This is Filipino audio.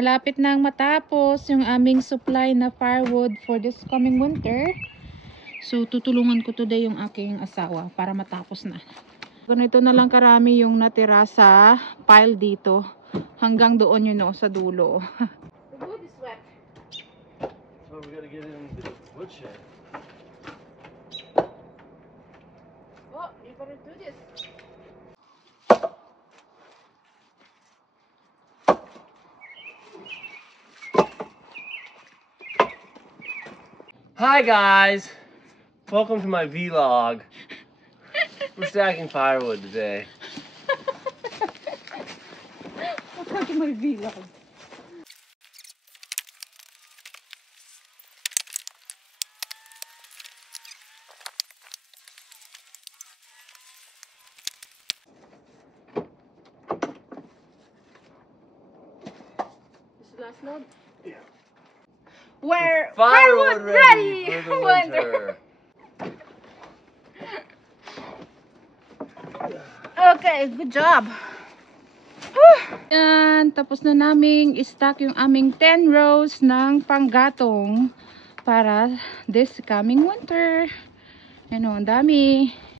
Malapit nang matapos yung aming supply na firewood for this coming winter. So tutulungan ko today yung aking asawa para matapos na. Ganito na lang karami yung natira sa pile dito. Hanggang doon yun sa dulo. The wood is wet. So we gotta get in the woodshed. Oh, you better do this. Hi guys! Welcome to my vlog. We're stacking firewood today. Welcome to my vlog. This last load? Yeah. We're Firewood ready for the winter. Okay, good job. Yan, tapos na naming i-stack yung aming 10 rows ng panggatong para this coming winter. Ano, ang dami.